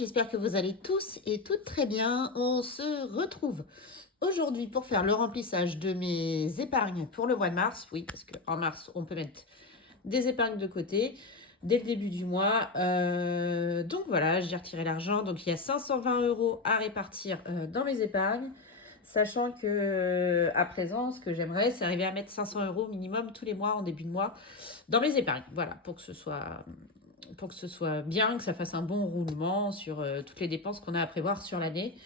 j'espère que vous allez tous et toutes très bien. On se retrouve aujourd'hui pour faire le remplissage de mes épargnes pour le mois de mars. Oui, parce qu'en mars, on peut mettre des épargnes de côté dès le début du mois. Donc voilà, j'ai retiré l'argent. Donc il y a 520 € à répartir dans mes épargnes. Sachant que à présent, ce que j'aimerais, c'est arriver à mettre 500 € minimum tous les mois en début de mois dans mes épargnes. Voilà, pour que ce soit bien, que ça fasse un bon roulement sur toutes les dépenses qu'on a à prévoir sur l'année.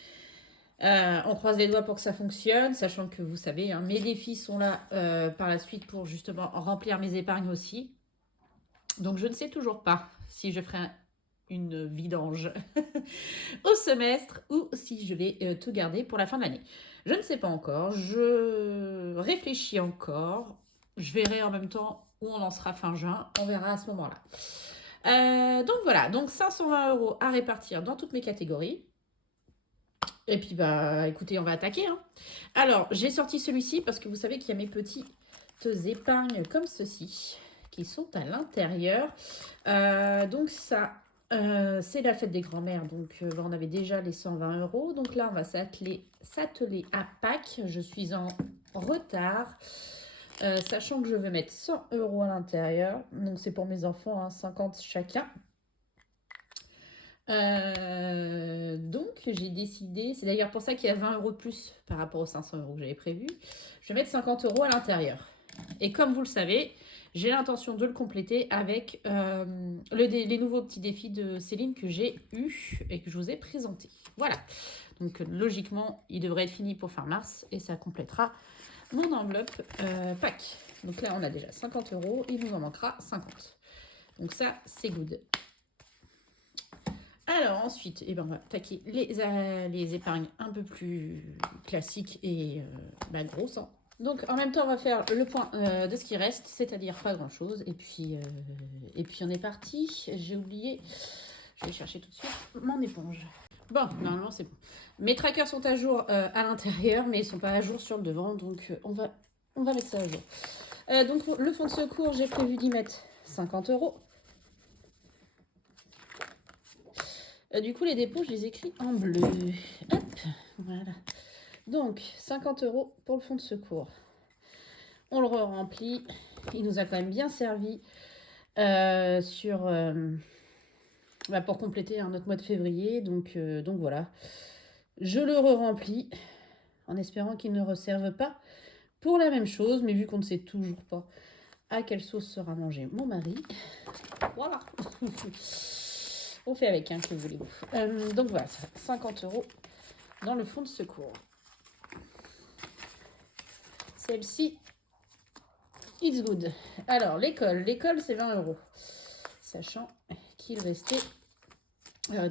On croise les doigts pour que ça fonctionne, sachant que vous savez, hein, mes défis sont là par la suite pour justement remplir mes épargnes aussi. Donc je ne sais toujours pas si je ferai une vidange au semestre ou si je vais tout garder pour la fin de l'année. Je ne sais pas encore, je réfléchis encore, je verrai en même temps où on en sera fin juin, on verra à ce moment-là. Donc voilà, donc 520 € à répartir dans toutes mes catégories. Et puis bah écoutez, on va attaquer. Hein. Alors j'ai sorti celui-ci parce que vous savez qu'il y a mes petites épargnes comme ceci qui sont à l'intérieur. Donc ça, c'est la fête des grands-mères. Donc on avait déjà les 120 €. Donc là on va s'atteler à Pâques. Je suis en retard. Sachant que je vais mettre 100 € à l'intérieur. Donc c'est pour mes enfants, hein, 50 chacun. Donc j'ai décidé, c'est d'ailleurs pour ça qu'il y a 20 € de plus par rapport aux 500 € que j'avais prévu. Je vais mettre 50 € à l'intérieur. Et comme vous le savez, j'ai l'intention de le compléter avec les nouveaux petits défis de Céline que j'ai eu et que je vous ai présenté. Voilà. Donc logiquement, il devrait être fini pour fin mars et ça complétera mon enveloppe Pâques. Donc là, on a déjà 50 €, il nous en manquera 50. Donc ça, c'est good. Alors ensuite, on va attaquer les épargnes un peu plus classiques et grosses. Hein. Donc en même temps, on va faire le point de ce qui reste, c'est-à-dire pas grand-chose. Et puis on est parti. J'ai oublié, je vais chercher tout de suite mon éponge. Bon, normalement c'est bon. Mes trackers sont à jour à l'intérieur, mais ils sont pas à jour sur le devant, donc on va mettre ça à jour. Donc le fonds de secours, j'ai prévu d'y mettre 50 €. Du coup, les dépôts, je les écris en bleu. Hop, voilà. Donc, 50 € pour le fonds de secours. On le remplit. Il nous a quand même bien servi pour compléter notre mois de février. Donc voilà. Je le remplis en espérant qu'il ne resserve pas pour la même chose. Mais vu qu'on ne sait toujours pas à quelle sauce sera mangé mon mari. Voilà. On fait avec, hein, que voulez-vous. Donc voilà, 50 € dans le fonds de secours. Celle-ci, it's good. Alors, l'école, c'est 20 €. Sachant qu'il restait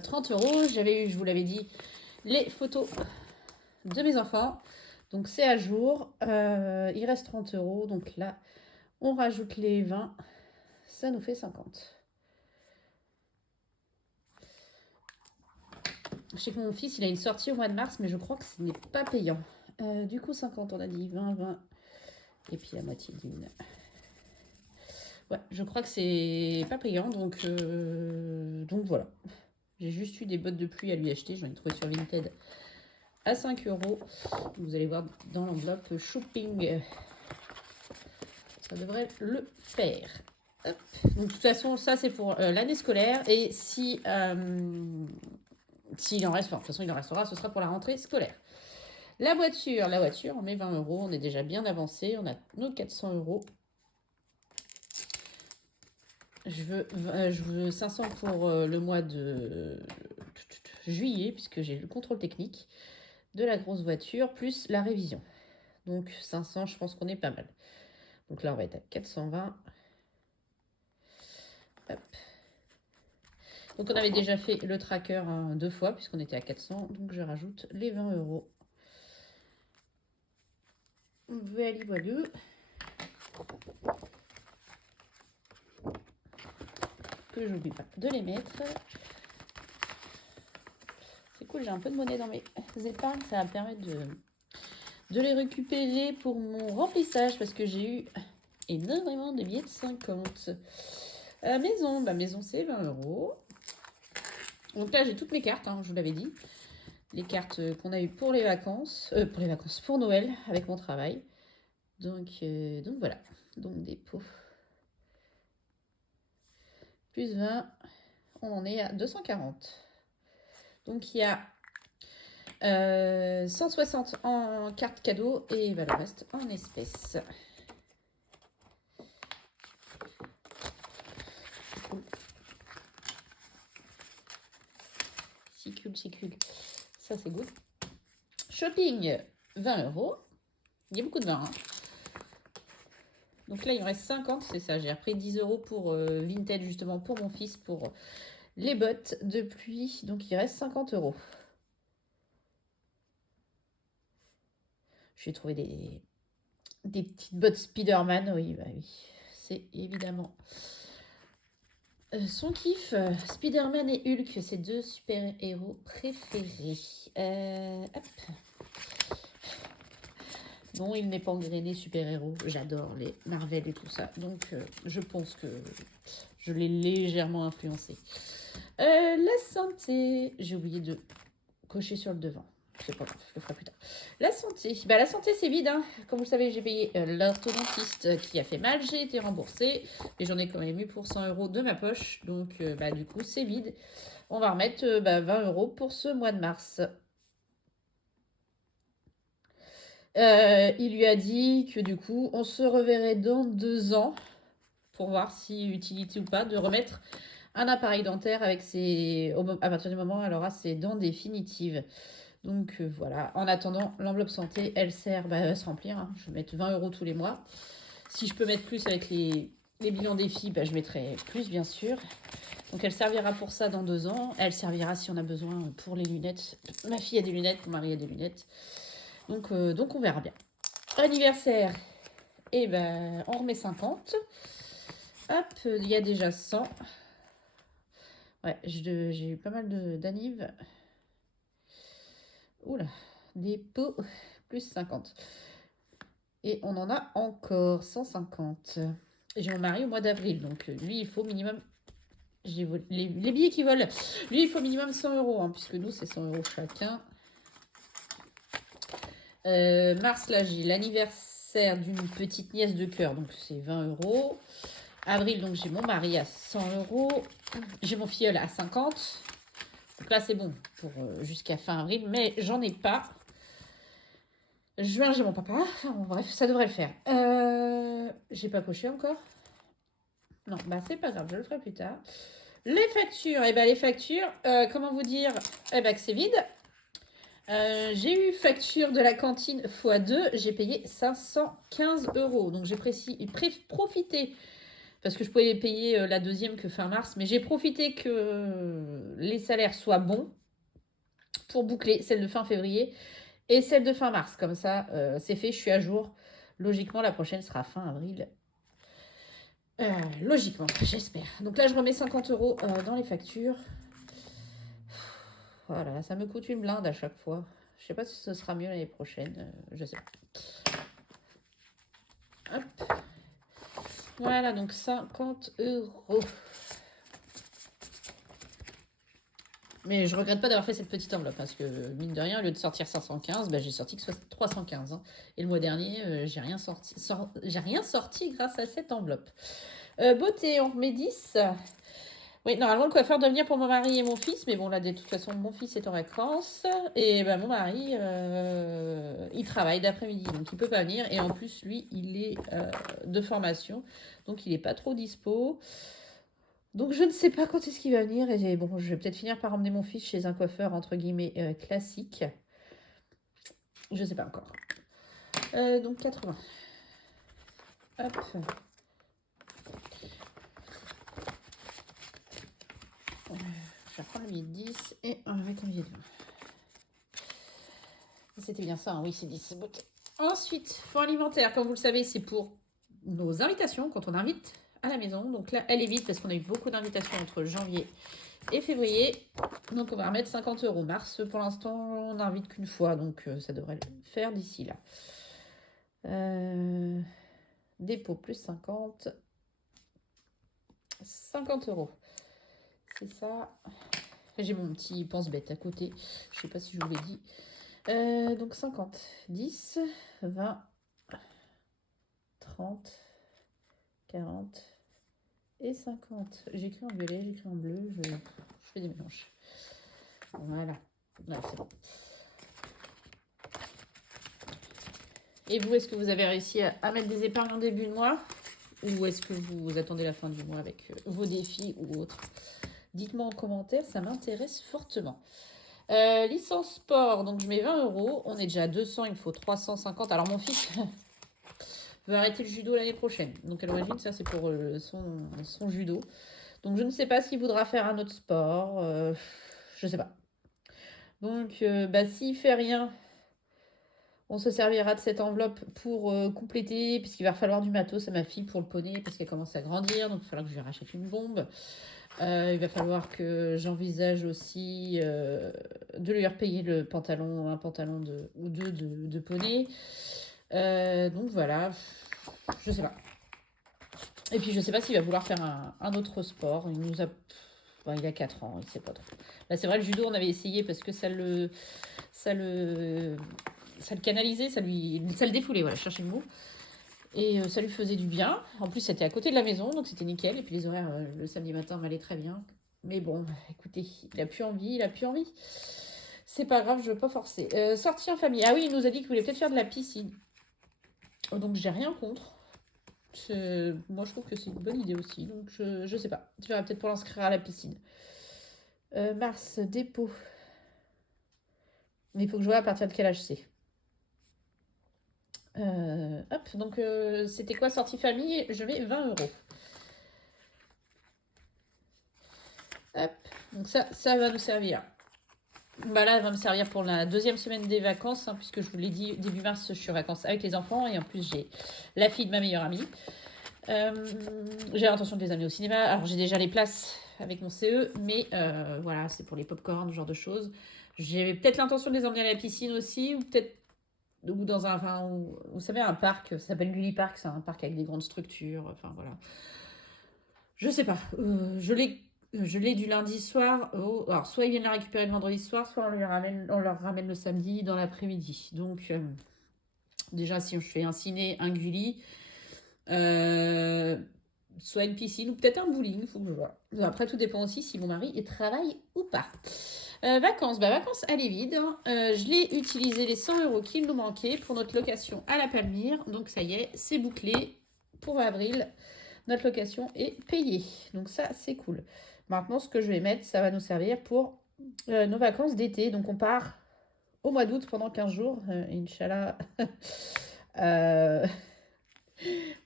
30 €. J'avais eu, je vous l'avais dit, les photos de mes enfants. Donc c'est à jour. Il reste 30 €. Donc là, on rajoute les 20. Ça nous fait 50. Je sais que mon fils, il a une sortie au mois de mars, mais je crois que ce n'est pas payant. Du coup, 50, on a dit 20, 20. Et puis la moitié d'une. Ouais, je crois que c'est pas payant, donc voilà. J'ai juste eu des bottes de pluie à lui acheter. J'en ai trouvé sur Vinted à 5 €. Vous allez voir dans l'enveloppe shopping. Ça devrait le faire. Hop. Donc de toute façon, ça c'est pour l'année scolaire. Et si... s'il en reste, enfin, de toute façon il en restera, ce sera pour la rentrée scolaire. La voiture, on met 20 €, on est déjà bien avancé, on a nos 400 €. Je veux 500 pour le mois de juillet, puisque j'ai le contrôle technique de la grosse voiture, plus la révision. Donc 500, je pense qu'on est pas mal. Donc là, on va être à 420. Hop. Donc on avait déjà fait le tracker 2 fois, puisqu'on était à 400. Donc je rajoute les 20 €. Voilà. Que j'oublie pas de les mettre. C'est cool, j'ai un peu de monnaie dans mes épargnes. Ça va me permettre de les récupérer pour mon remplissage, parce que j'ai eu énormément de billets de 50. Maison, maison c'est 20 €. Donc là, j'ai toutes mes cartes, hein, je vous l'avais dit. Les cartes qu'on a eues pour les vacances, pour Noël, avec mon travail. Donc voilà. Donc dépôt. Plus 20, on en est à 240. Donc il y a 160 en carte cadeau et bah, le reste en espèces. Cool. Ça, c'est good. Shopping, 20 €. Il y a beaucoup de vin. Hein. Donc là, il me reste 50, c'est ça. J'ai repris 10 € pour Vinted, justement, pour mon fils, pour les bottes de pluie. Donc, il reste 50 €. Je vais trouver des petites bottes Spider-Man. Oui, bah oui. C'est évidemment son kiff. Spider-Man et Hulk, ses deux super-héros préférés. Hop. Non, il n'est pas engrainé super-héros. J'adore les Marvel et tout ça. Donc, je pense que je l'ai légèrement influencé. La santé. J'ai oublié de cocher sur le devant. C'est pas grave, je le ferai plus tard. La santé. Bah, la santé, c'est vide. Hein. Comme vous le savez, j'ai payé l'orthodontiste qui a fait mal. J'ai été remboursée. Et j'en ai quand même eu pour 100 € de ma poche. Donc, bah, du coup, c'est vide. On va remettre 20 € pour ce mois de mars. Il lui a dit que du coup, on se reverrait dans 2 ans pour voir si utilité ou pas de remettre un appareil dentaire avec à partir du moment où elle aura ses dents définitives. Donc voilà, en attendant, l'enveloppe santé, elle sert, elle va se remplir. Hein. Je vais mettre 20 € tous les mois. Si je peux mettre plus avec les bilans des filles, je mettrai plus bien sûr. Donc elle servira pour ça dans 2 ans. Elle servira si on a besoin pour les lunettes. Ma fille a des lunettes, mon mari a des lunettes. Donc on verra bien. Anniversaire, et on remet 50. Hop, il y a déjà 100. Ouais, j'ai eu pas mal d'anives. Oula, des pots, plus 50. Et on en a encore 150. J'ai mon mari au mois d'avril, donc lui, il faut minimum... Les billets qui volent. Lui, il faut minimum 100 €, hein, puisque nous, c'est 100 € chacun. Mars, là, j'ai l'anniversaire d'une petite nièce de cœur, donc c'est 20 €. Avril, donc j'ai mon mari à 100 €. J'ai mon filleul à 50. Donc là, c'est bon pour jusqu'à fin avril, mais j'en ai pas. Juin, j'ai mon papa. Enfin bon, bref, ça devrait le faire. J'ai pas coché encore. Non, c'est pas grave, je le ferai plus tard. Les factures, les factures, comment vous dire, que c'est vide. J'ai eu facture de la cantine x2, j'ai payé 515 €. Donc j'ai profité, parce que je pouvais payer la deuxième que fin mars, mais j'ai profité que les salaires soient bons pour boucler celle de fin février et celle de fin mars. Comme ça, c'est fait, je suis à jour. Logiquement, la prochaine sera fin avril. Logiquement, j'espère. Donc là, je remets 50 € dans les factures. Voilà, ça me coûte une blinde à chaque fois. Je sais pas si ce sera mieux l'année prochaine. Je sais pas. Hop. Voilà, donc 50 €. Mais je regrette pas d'avoir fait cette petite enveloppe parce que, mine de rien, au lieu de sortir 515, j'ai sorti que 315. Hein. Et le mois dernier, j'ai rien sorti grâce à cette enveloppe. Beauté, on remet 10. Oui, normalement, le coiffeur doit venir pour mon mari et mon fils. Mais bon, là, de toute façon, mon fils est en vacances. Et mon mari, il travaille d'après-midi. Donc, il peut pas venir. Et en plus, lui, il est de formation. Donc, il n'est pas trop dispo. Donc, je ne sais pas quand est-ce qu'il va venir. Et bon, je vais peut-être finir par emmener mon fils chez un coiffeur, entre guillemets, classique. Je ne sais pas encore. Donc, 80. Hop. Je vais reprendre le billet de 10 et on va mettre un billet de 20. C'était bien ça, hein. Oui, c'est 10, c'est beau. Ensuite, fonds alimentaire, comme vous le savez, c'est pour nos invitations, quand on invite à la maison. Donc là, elle est vide parce qu'on a eu beaucoup d'invitations entre janvier et février. Donc on va remettre 50 € mars. Pour l'instant, on n'invite qu'une fois, donc ça devrait le faire d'ici là. Dépôt plus 50. 50 €. C'est ça. J'ai mon petit pense-bête à côté. Je sais pas si je vous l'ai dit. Donc 50, 10, 20, 30, 40 et 50. J'écris en violet, j'écris en bleu, je fais des mélanges. Voilà, là c'est bon. Et vous, est-ce que vous avez réussi à mettre des épargnes en début de mois? Ou est-ce que vous attendez la fin du mois avec vos défis ou autres? Dites-moi en commentaire, ça m'intéresse fortement. Licence sport, donc je mets 20 euros. On est déjà à 200, il me faut 350. Alors mon fils veut arrêter le judo l'année prochaine. Donc à l'origine, ça c'est pour son judo. Donc je ne sais pas s'il voudra faire un autre sport. Je sais pas. Donc s'il fait rien, on se servira de cette enveloppe pour compléter, puisqu'il va falloir du matos à ma fille pour le poney, parce qu'elle commence à grandir. Donc il va falloir que je lui rachète une bombe. Il va falloir que j'envisage aussi de lui repayer un pantalon ou deux de poney. Donc voilà, je sais pas. Et puis je sais pas s'il va vouloir faire un autre sport. Il a 4 ans, il sait pas trop. Là c'est vrai, le judo on avait essayé parce que ça le canalisait, ça le défoulait, voilà, je cherchais le mot. Et ça lui faisait du bien. En plus, c'était à côté de la maison, donc c'était nickel. Et puis les horaires, le samedi matin, m'allaient très bien. Mais bon, écoutez, il a plus envie. C'est pas grave, je veux pas forcer. Sortie en famille. Ah oui, il nous a dit qu'il voulait peut-être faire de la piscine. Donc j'ai rien contre. Moi, je trouve que c'est une bonne idée aussi. Donc je sais pas. Je verrai peut-être pour l'inscrire à la piscine. Mars, dépôt. Mais il faut que je vois à partir de quel âge c'est. Hop, donc c'était quoi sortie famille? Je mets 20 euros. Hop, donc ça va nous servir. Là, elle va me servir pour la deuxième semaine des vacances, hein, puisque je vous l'ai dit, début mars, je suis en vacances avec les enfants, et en plus, j'ai la fille de ma meilleure amie. J'ai l'intention de les amener au cinéma. Alors, j'ai déjà les places avec mon CE, mais voilà, c'est pour les pop-corn, ce genre de choses. J'ai peut-être l'intention de les emmener à la piscine aussi, ou peut-être dans vous savez, un parc, ça s'appelle Gulli Park, c'est un parc avec des grandes structures, enfin voilà. Je sais pas, je l'ai du lundi soir. Alors, soit ils viennent la récupérer le vendredi soir, soit on leur ramène le samedi dans l'après-midi. Donc, déjà, si je fais un ciné, un Gulli, soit une piscine ou peut-être un bowling, il faut que je vois. Après, tout dépend aussi si mon mari travaille ou pas. Vacances, vacances à vide. Je l'ai utilisé les 100 euros qu'il nous manquait pour notre location à la Palmyre. Donc, ça y est, c'est bouclé pour avril. Notre location est payée. Donc ça, c'est cool. Maintenant, ce que je vais mettre, ça va nous servir pour nos vacances d'été. Donc on part au mois d'août pendant 15 jours. Inch'Allah.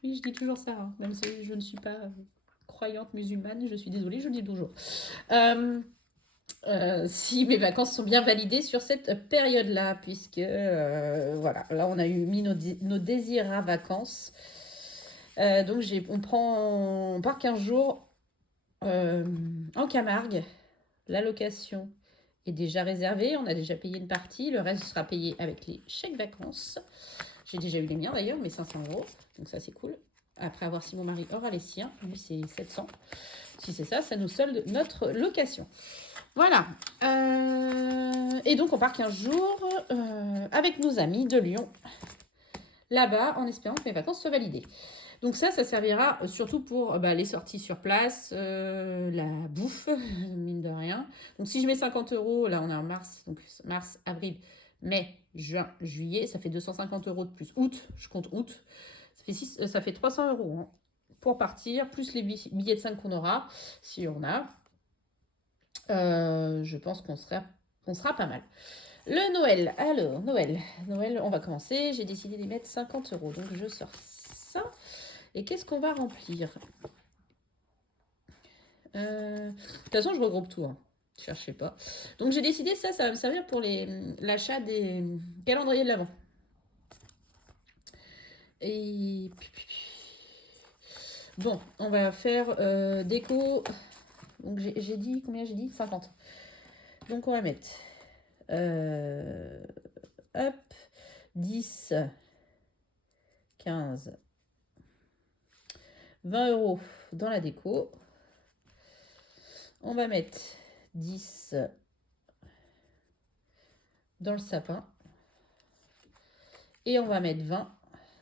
Oui, je dis toujours ça. Hein. Même si je ne suis pas croyante musulmane, je suis désolée, je le dis toujours. Si mes vacances sont bien validées sur cette période-là, puisque voilà, là on a mis nos désirs à vacances. Donc on part 15 jours en Camargue. La location est déjà réservée, on a déjà payé une partie, le reste sera payé avec les chèques vacances. J'ai déjà eu les miens d'ailleurs, mais 500 euros, donc ça c'est cool. Après avoir si mon mari aura les siens, lui c'est 700. Si c'est ça, ça nous solde notre location. Voilà. Et donc on part 15 jours avec nos amis de Lyon, là-bas, en espérant que mes vacances soient validées. Donc ça servira surtout pour les sorties sur place, la bouffe, mine de rien. Donc si je mets 50 euros, là on est en mars, donc mars, avril, mai, juin, juillet, ça fait 250 euros de plus. Août, je compte août, ça fait 300 euros hein, pour partir, plus les billets de 5 qu'on aura, si on a. Je pense qu'on sera pas mal. Le Noël, alors Noël, on va commencer. J'ai décidé d'y mettre 50 euros, donc je sors ça. Et qu'est-ce qu'on va remplir? De toute façon, je regroupe tout. Hein. Cherchez pas. Donc j'ai décidé ça va me servir pour l'achat des calendriers de l'Avent. Et bon, on va faire déco. Donc j'ai dit combien? J'ai dit 50. Donc on va mettre hop 10, 15, 20 euros dans la déco. On va mettre 10 dans le sapin. Et on va mettre 20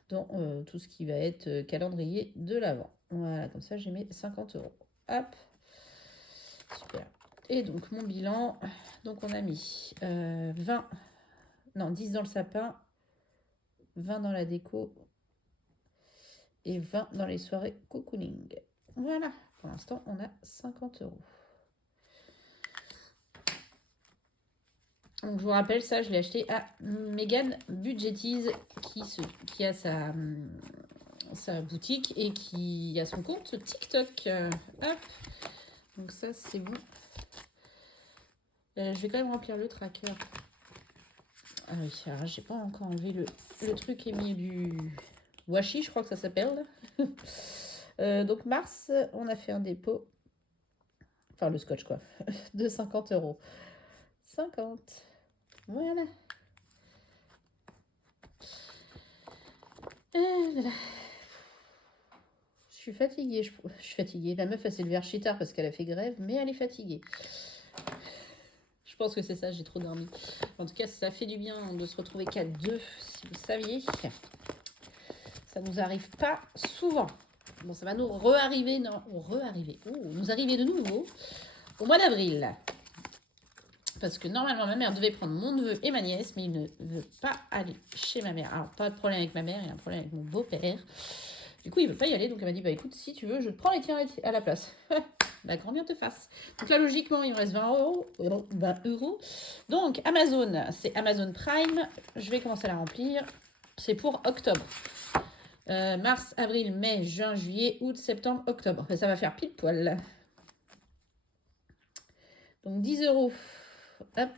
dans tout ce qui va être calendrier de l'Avent. Voilà, comme ça j'ai mes 50 €. Hop, super. Et donc mon bilan, donc on a mis 10 dans le sapin, 20 dans la déco et 20 dans les soirées cocooning. Voilà, pour l'instant on a 50 €. Donc je vous rappelle, ça je l'ai acheté à Megan Budgetiz qui a sa boutique et qui a son compte TikTok. Hop, donc ça c'est bon. Je vais quand même remplir le tracker. Ah oui, alors j'ai pas encore enlevé le truc émis du washi, je crois que ça s'appelle. Donc mars, on a fait un dépôt, enfin le scotch quoi, de 50 €. 50. Voilà. Voilà. Je suis fatiguée. Je suis fatiguée. La meuf, elle s'est levée archi tard parce qu'elle a fait grève, mais elle est fatiguée. Je pense que c'est ça, j'ai trop dormi. En tout cas, ça fait du bien de se retrouver qu'à deux, si vous saviez. Ça nous arrive pas souvent. Bon, ça va nous re-arriver, non, nous arriver de nouveau au mois d'avril. Parce que normalement, ma mère devait prendre mon neveu et ma nièce, mais il ne veut pas aller chez ma mère. Alors, pas de problème avec ma mère, il a un problème avec mon beau-père. Du coup, il ne veut pas y aller, donc elle m'a dit, bah écoute, si tu veux, je te prends les tiens à la place. Bah, grand bien te fasse. Donc là, logiquement, il me reste 20 €. 20 €. Donc, Amazon, c'est Amazon Prime. Je vais commencer à la remplir. C'est pour octobre. Mars, avril, mai, juin, juillet, août, septembre, octobre. Enfin, ça va faire pile poil. Donc, 10 €. Hop.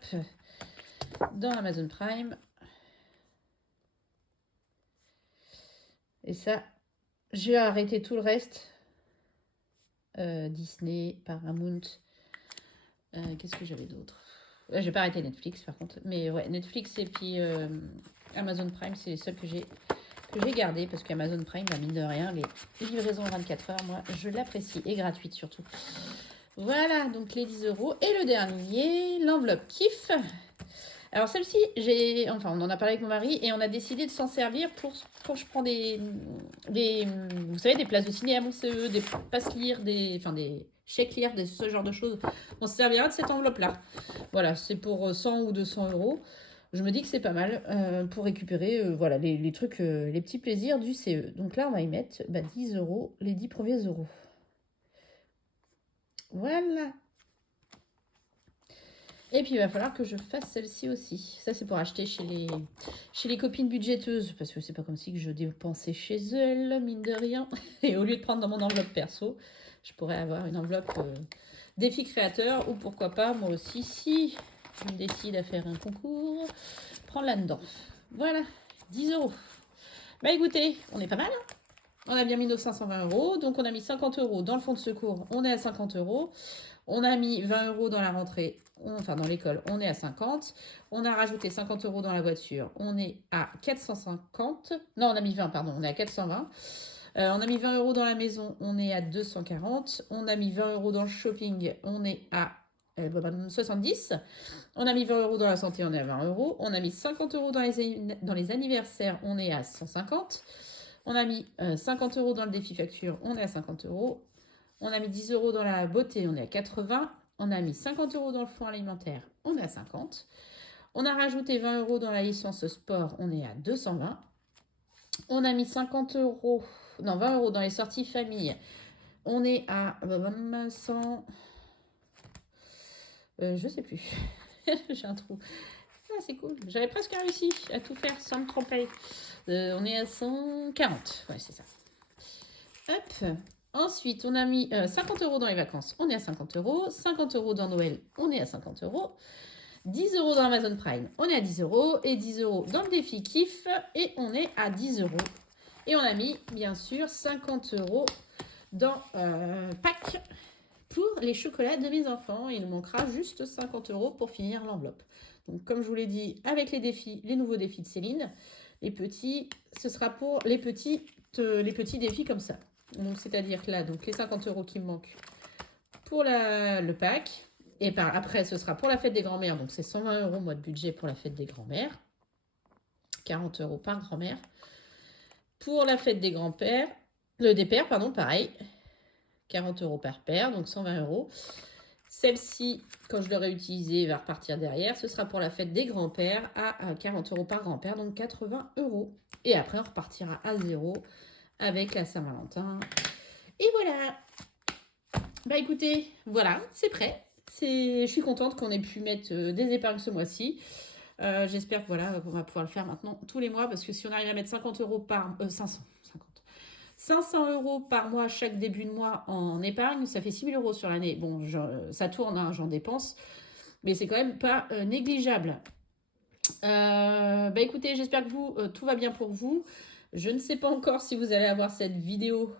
Dans Amazon Prime. Et ça, j'ai arrêté tout le reste. Disney, Paramount. Qu'est-ce que j'avais d'autre? J'ai pas arrêté Netflix par contre. Mais ouais, Netflix et puis Amazon Prime, c'est les seuls que j'ai gardés. Parce qu'Amazon Prime, bah, mine de rien, les livraisons en 24 heures, moi, je l'apprécie. Et gratuite surtout. Voilà, donc les 10 €. Et le dernier, l'enveloppe kiff. Alors celle-ci, on en a parlé avec mon mari et on a décidé de s'en servir pour quand je prends vous savez, des places de ciné à mon CE, des passes lire, des chèques lire, ce genre de choses. On se servira de cette enveloppe-là. Voilà, c'est pour 100 ou 200 €. Je me dis que c'est pas mal pour récupérer voilà, les trucs, les petits plaisirs du CE. Donc là, on va y mettre 10 €, les 10 premiers euros. Voilà. Et puis, il va falloir que je fasse celle-ci aussi. Ça, c'est pour acheter chez les copines budgéteuses. Parce que c'est pas comme si que je dépensais chez elles, mine de rien. Et au lieu de prendre dans mon enveloppe perso, je pourrais avoir une enveloppe défi créateur. Ou pourquoi pas, moi aussi, si je me décide à faire un concours, prendre là-dedans. Voilà, 10 €. Bah écoutez, on est pas mal. Hein, on a bien mis nos 520 €. Donc, on a mis 50 € dans le fonds de secours. On est à 50 €. On a mis 20 € dans la rentrée, dans l'école, on est à 50. On a rajouté 50 € dans la voiture, on est à 450. Non, on a mis 20, pardon, on est à 420. On a mis 20 € dans la maison, on est à 240. On a mis 20 € dans le shopping, on est à 70. On a mis 20 € dans la santé, on est à 20 €. On a mis 50 € dans les anniversaires, on est à 150. On a mis 50 € dans le défi facture, on est à 50 €. On a mis 10 € dans la beauté, on est à 80. On a mis 50 € dans le fonds alimentaire, on est à 50. On a rajouté 20 € dans la licence sport, on est à 220. On a mis 50 €, non 20 € dans les sorties famille, on est à 100. Je sais plus. J'ai un trou. Ah, c'est cool. J'avais presque réussi à tout faire sans me tromper. On est à 140. Ouais, c'est ça. Hop. Ensuite, on a mis 50 € dans les vacances, on est à 50 €. 50 € dans Noël, on est à 50 €. 10 € dans Amazon Prime, on est à 10 €. Et 10 € dans le défi kiff, et on est à 10 €. Et on a mis, bien sûr, 50 € dans Pâques pour les chocolats de mes enfants. Il nous manquera juste 50 € pour finir l'enveloppe. Donc, comme je vous l'ai dit, avec les nouveaux défis de Céline, les petits, ce sera pour les petits défis comme ça. Donc, c'est-à-dire que là, donc les 50 € qui me manquent pour le pack. Et après, ce sera pour la fête des grands-mères. Donc, c'est 120 € mois de budget pour la fête des grands-mères. 40 € par grand-mère. Pour la fête des grands-pères, des pères, pardon, pareil. 40 € par père, donc 120 €. Celle-ci, quand je l'aurai utilisée, va repartir derrière. Ce sera pour la fête des grands-pères à 40 € par grand-père, donc 80 €. Et après, on repartira à 0 avec la Saint-Valentin. Et voilà. Bah écoutez, voilà, c'est prêt. Je suis contente qu'on ait pu mettre des épargnes ce mois-ci. J'espère que voilà, on va pouvoir le faire maintenant tous les mois parce que si on arrive à mettre 50 € par 500 € par mois chaque début de mois en épargne, ça fait 6 000 € sur l'année. Bon, ça tourne, hein, j'en dépense, mais c'est quand même pas négligeable. Bah écoutez, j'espère que vous, tout va bien pour vous. Je ne sais pas encore si vous allez avoir cette vidéo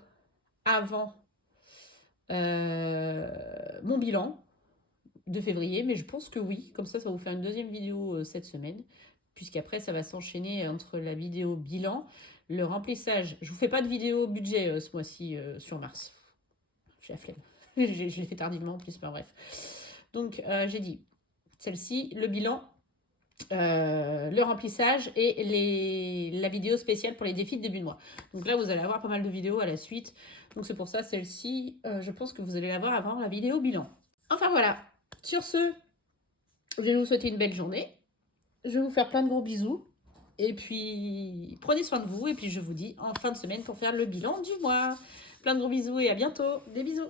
avant mon bilan de février, mais je pense que oui. Comme ça va vous faire une deuxième vidéo cette semaine, puisqu'après, ça va s'enchaîner entre la vidéo bilan, le remplissage. Je vous fais pas de vidéo budget ce mois-ci sur mars. J'ai la flemme. Je l'ai fait tardivement en plus, mais bref. Donc, j'ai dit celle-ci, le bilan, le remplissage et la vidéo spéciale pour les défis de début de mois. Donc là, vous allez avoir pas mal de vidéos à la suite. Donc c'est pour ça, celle-ci, je pense que vous allez l'avoir avant la vidéo bilan. Enfin voilà, sur ce, je vais vous souhaiter une belle journée. Je vais vous faire plein de gros bisous. Et puis, prenez soin de vous. Et puis, je vous dis en fin de semaine pour faire le bilan du mois. Plein de gros bisous et à bientôt. Des bisous.